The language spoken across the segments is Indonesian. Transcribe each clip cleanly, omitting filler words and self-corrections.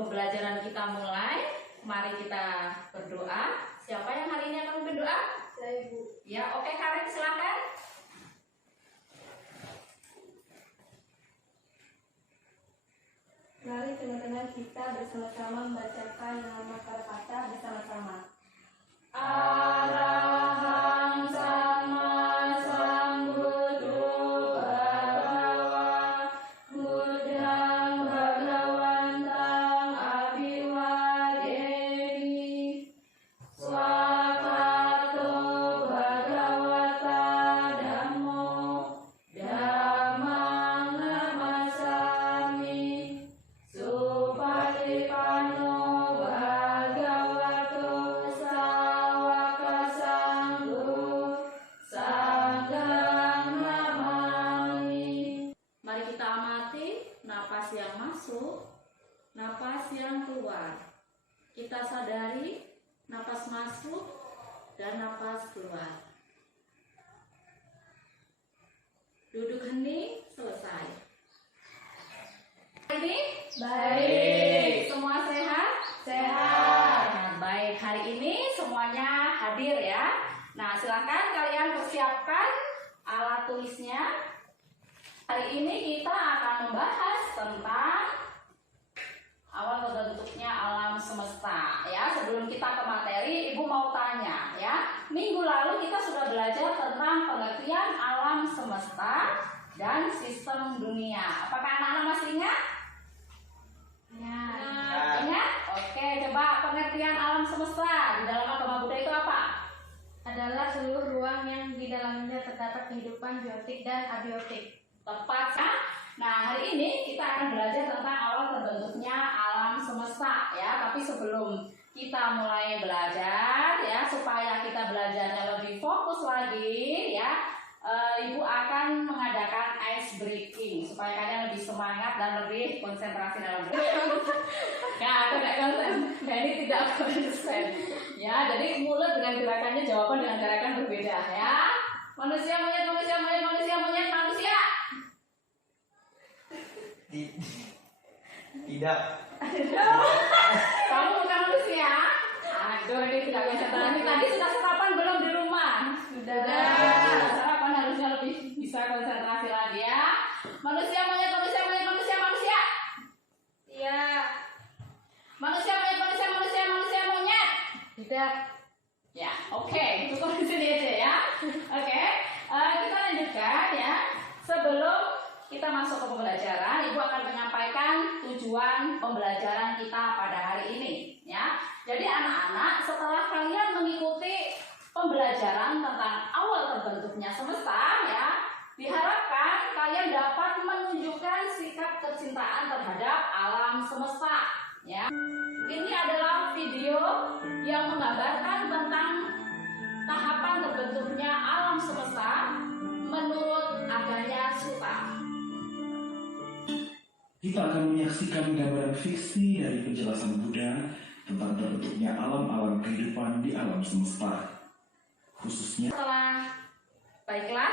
sebelum pembelajaran kita mulai, mari kita berdoa. Siapa yang hari ini akan berdoa? Saya, Ibu. Ya, oke, Karin silakan. Mari teman-teman kita bersama-sama membacakan nama kata bersama-sama. Arahang sama sambuddho bhagawa buddhang bhagawantang abhiwademi swakato bhagavata dhammo dhammang namasami supatipanno bhagavato sawaka sanggo sanghang namami. Mari kita amati napas yang masuk, napas yang keluar. Kita sadari napas masuk dan napas keluar. Duduk hening, selesai. Ini Baik. Semua sehat? Sehat. Nah, baik, hari ini semuanya hadir ya. Nah, silakan kalian persiapkan alat tulisnya. Hari ini kita akan membahas tentang awal terbentuknya alam semesta ya. Sebelum kita ke materi, Ibu mau tanya ya. Minggu lalu kita sudah belajar tentang pengertian alam semesta dan sistem dunia. Apakah anak-anak masih ingat? Ingat? Oke, coba pengertian alam semesta di dalam agama Buddha itu apa? Adalah seluruh ruang yang di dalamnya terdapat kehidupan biotik dan abiotik. Tepat ya. Nah, hari ini kita akan belajar tentang awal terbentuknya alam semesta ya. Tapi sebelum kita mulai belajar ya, supaya kita belajarnya lebih fokus lagi ya, Ibu akan mengadakan ice breaking supaya kalian lebih semangat dan lebih konsentrasi dalam belajar. Ya, tidak konsen. Nah, ini tidak konsen. Ya, jadi mulut dengan gerakannya, jawaban dengan gerakan berbeda ya. Manusia, monyet, manusia, monyet, manusia, monyet, manusia. Tidak. Kamu bukan manusia. Aduh, ini tidak konsentrasi. Tadi sudah sarapan belum di rumah? Sudah. Sarapan harusnya lebih bisa konsentrasi lagi ya. Manusia, monyet, manusia, monyet, manusia, manusia. Iya. Manusia, monyet, manusia, manusia, manusia, monyet. Tidak. Ya, oke. Cukup di sini aja ya. Oke. Kita lanjutkan ya. Sebelum kita masuk ke pembelajaran, Ibu akan menyampaikan tujuan pembelajaran kita pada hari ini ya. Jadi anak-anak, setelah kalian mengikuti pembelajaran tentang awal terbentuknya semesta ya, diharapkan kalian dapat menunjukkan sikap kecintaan terhadap alam semesta ya. Ini adalah video yang menggambarkan tentang tahapan terbentuknya alam semesta menurut Agaya Sutta. Kita akan menyaksikan gambaran fiksi dari penjelasan Buddha tentang terbentuknya alam-alam kehidupan di alam semesta. Khususnya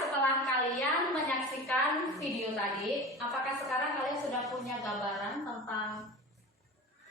Setelah kalian menyaksikan video tadi, apakah sekarang kalian sudah punya gambaran tentang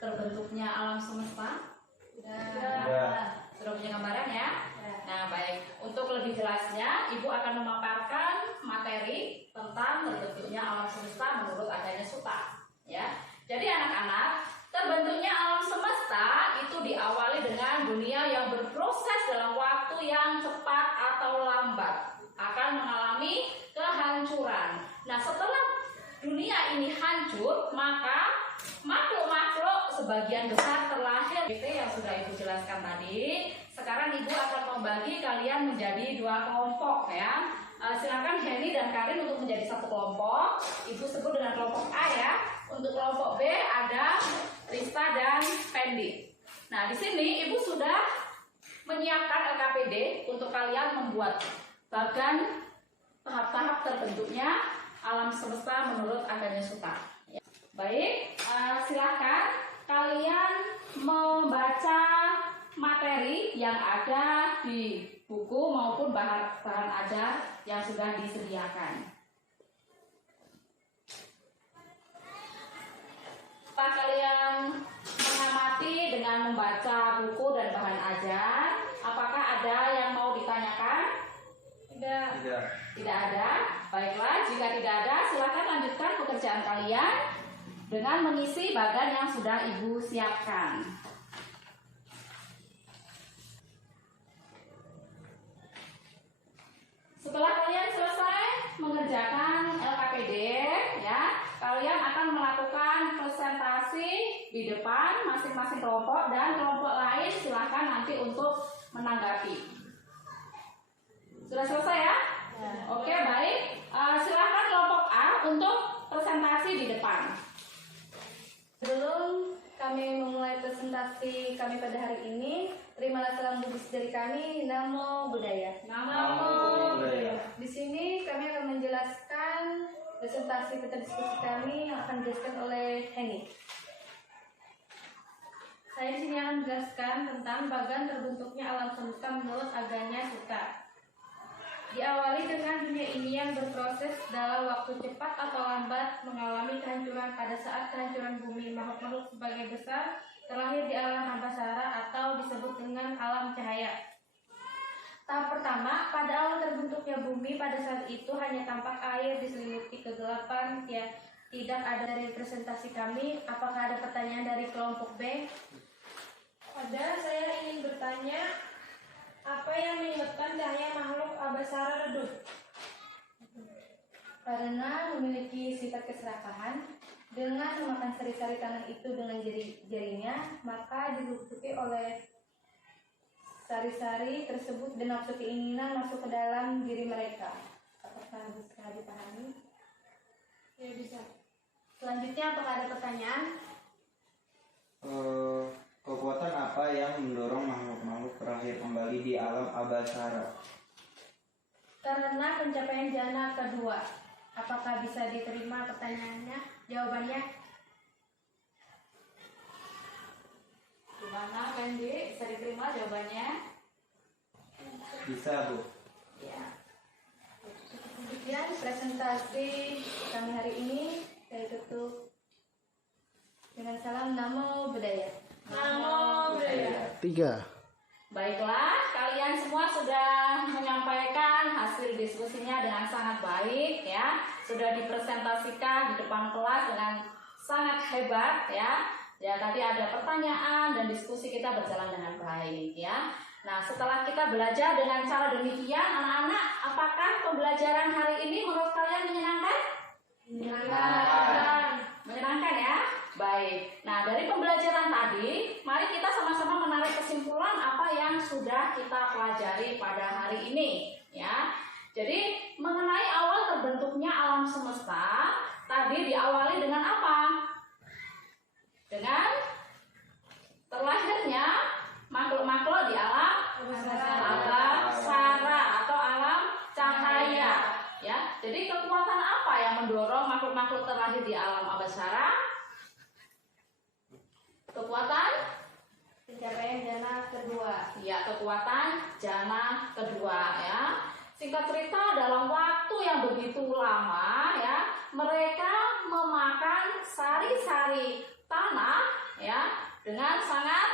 terbentuknya alam semesta? Sudah. Sudah punya gambaran ya? Nah, baik. Untuk lebih jelasnya, Ibu akan memaparkan materi tentang terbentuknya alam semesta menurut adanya Sutta. Ya. Jadi anak-anak, terbentuknya alam semesta itu diawali dengan dunia yang berproses dalam waktu yang cepat atau lambat akan mengalami kehancuran. Nah, setelah dunia ini hancur, maka makhluk-makhluk sebagian besar terlahir. Itu yang sudah Ibu jelaskan tadi. Sekarang Ibu akan membagi kalian menjadi dua kelompok ya. Silakan Henny dan Karin untuk menjadi satu kelompok. Ibu sebut dengan kelompok A ya. Untuk kelompok B ada Rista dan Pendi. Nah, di sini Ibu sudah menyiapkan LKPD untuk kalian membuat bagan tahap-tahap terbentuknya alam semesta menurut Agaya Sutta. Ya. Baik, silakan kalian membaca materi yang ada di buku maupun bahan ajar yang sudah disediakan. Apa kalian membaca buku dan bahan ajar. Apakah ada yang mau ditanyakan? Tidak. Tidak ada. Baiklah, jika tidak ada, silakan lanjutkan pekerjaan kalian dengan mengisi bagan yang sudah Ibu siapkan. Setelah kalian selesai mengerjakan LKPD, ya, kalian akan melakukan presentasi di depan masing-masing kelompok dan kelompok lain silahkan nanti untuk menanggapi. Sudah selesai ya? Oke, baik. Silahkan kelompok A untuk presentasi di depan. Sebelum kami memulai presentasi kami pada hari ini, terimalah salam Buddhis dari kami, Namo Buddhaya. Namo Buddhaya. Di sini kami akan menjelaskan presentasi peta diskusi kami yang akan dijelaskan oleh Henny. Saya di sini akan menjelaskan tentang bagan terbentuknya alam semesta menurut Aganya Sutta. Diawali dengan dunia ini yang berproses dalam waktu cepat atau lambat mengalami kehancuran pada saat kehancuran bumi. Makhluk-makhluk sebagai besar terlahir di alam ambasara atau disebut dengan alam cahaya. Tahap pertama, pada awal terbentuknya bumi pada saat itu hanya tampak air diselimuti kegelapan. Ya, tidak ada dari presentasi kami. Apakah ada pertanyaan dari kelompok B? Ada, saya ingin bertanya, apa yang menyebabkan cahaya makhluk abasara redup? Karena memiliki sifat keserakahan, dengan memakan sari-sari tanah itu dengan jari-jarinya, maka ditutupi oleh sari-sari tersebut dan nafsu keinginan masuk ke dalam diri mereka. Apakah bisa dipahami? Ya, bisa. Selanjutnya, apakah ada pertanyaan? Kekuatan apa yang mendorong makhluk-makhluk terakhir kembali di alam abasara? Karena pencapaian jana kedua. Apakah bisa diterima pertanyaannya? Jawabannya? Gimana, Kendi? Bisa diterima jawabannya? Bisa, Bu. Ya. Demikian presentasi kami hari ini. Saya tutup dengan salam Namo Buddhaya. Namo Buddhaya. 3. Baiklah, kalian semua sudah menyampaikan hasil diskusinya dengan sangat baik ya. Sudah dipresentasikan di depan kelas dengan sangat hebat ya. Ya, tadi ada pertanyaan dan diskusi kita berjalan dengan baik ya. Nah, setelah kita belajar dengan cara demikian, anak-anak, apakah pembelajaran hari ini menurut kalian menyenangkan? Menyenangkan. Menyenangkan ya? Baik. Nah, dari pembelajaran tadi, mari kita sama-sama menarik kesimpulan apa yang sudah kita pelajari pada hari ini, ya. Jadi, mengenai awal terbentuknya alam semesta, tadi diawali dengan apa? Dengan terlahirnya makhluk-makhluk di alam abasara atau alam cahaya, ya. Jadi, kekuatan apa yang mendorong makhluk-makhluk terlahir di alam abasara? Kekuatan Pencapaian jana kedua. ya, kekuatan jana kedua ya. Singkat cerita, dalam waktu yang begitu lama ya, mereka memakan sari-sari tanah ya dengan sangat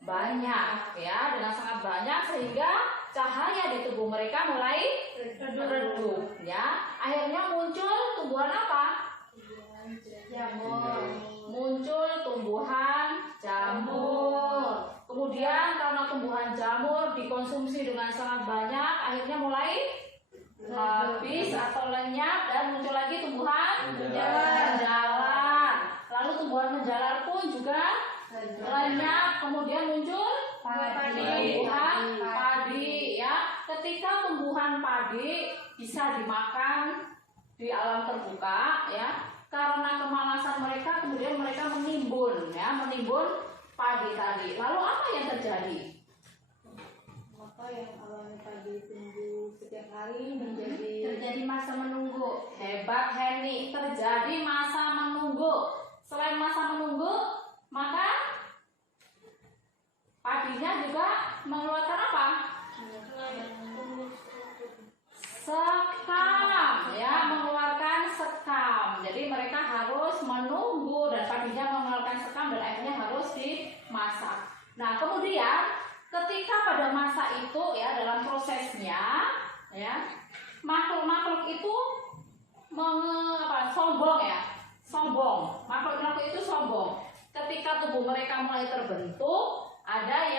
banyak ya, dengan sangat banyak sehingga cahaya di tubuh mereka mulai redup ya. Akhirnya muncul tumbuhan apa? Jamur. Muncul tumbuhan jamur. Kemudian karena tumbuhan jamur dikonsumsi dengan sangat banyak, akhirnya mulai habis atau lenyap dan muncul lagi tumbuhan menjalar. Lalu tumbuhan menjalar pun juga lenyap, kemudian muncul tumbuhan padi ya. Ketika tumbuhan padi bisa dimakan di alam terbuka ya, karena kemalasan mereka, kemudian mereka menimbun padi tadi. Lalu apa yang terjadi? Maka yang awalnya padi tumbuh setiap hari terjadi masa menunggu. Hebat Henny, terjadi masa menunggu. Selain masa menunggu, maka padinya juga mengeluarkan apa? Sekam ya, mengeluarkan sekam. Jadi mereka harus menunggu dan padinya mengeluarkan sekam dan akhirnya harus dimasak. Nah, kemudian ketika pada masa itu ya, dalam prosesnya ya, makhluk-makhluk itu sombong ya, sombong. Makhluk-makhluk itu sombong. Ketika tubuh mereka mulai terbentuk, ada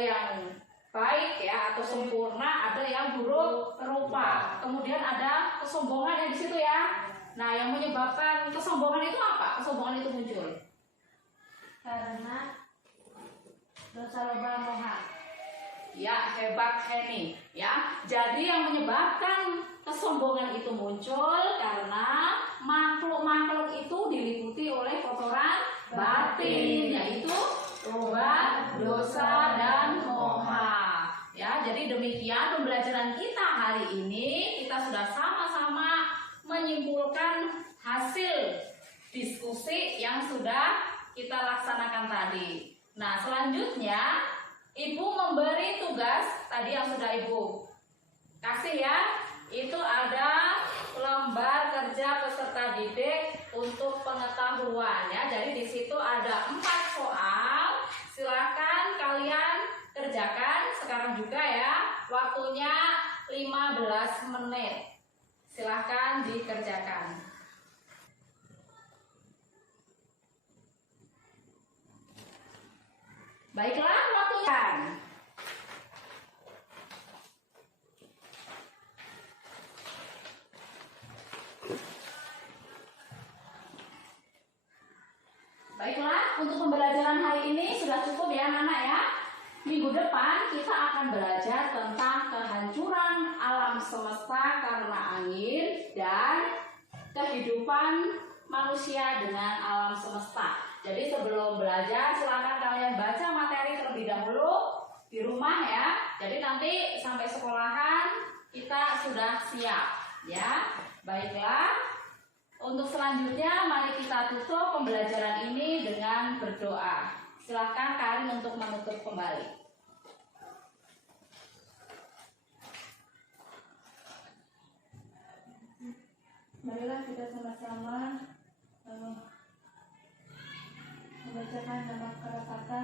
yang baik ya atau sempurna, ada yang buruk rupa. Kemudian ada kesombongan yang di situ ya. Nah, yang menyebabkan kesombongan itu apa? Kesombongan itu muncul Karena dosa loba moha. ya, hebat Henny ya. Jadi yang menyebabkan kesombongan itu muncul karena makhluk-makhluk itu diliputi oleh kotoran batin, yaitu loba, dosa, dan moha. Ya, jadi demikian pembelajaran kita hari ini. Kita sudah sama-sama menyimpulkan hasil diskusi yang sudah kita laksanakan tadi. Nah, selanjutnya Ibu memberi tugas tadi yang sudah Ibu kasih ya. Itu ada lembar kerja peserta didik untuk pengetahuan ya. Jadi di situ ada 4 soal. Silakan kalian kerjakan sekarang juga ya. Waktunya 15 menit. Silakan dikerjakan. Baiklah, waktunya. Baiklah, untuk pembelajaran hari ini sudah cukup ya anak-anak ya. Minggu depan kita akan belajar tentang kehancuran alam semesta karena angin dan kehidupan manusia dengan alam semesta. Jadi sebelum belajar silakan kalian baca materi terlebih dahulu di rumah ya. Jadi nanti sampai sekolahan kita sudah siap ya. Baiklah. Untuk selanjutnya mari kita tutup pembelajaran ini dengan berdoa. Silakan Karin untuk menutup kembali. Marilah kita sama-sama membacakan nama kata-kata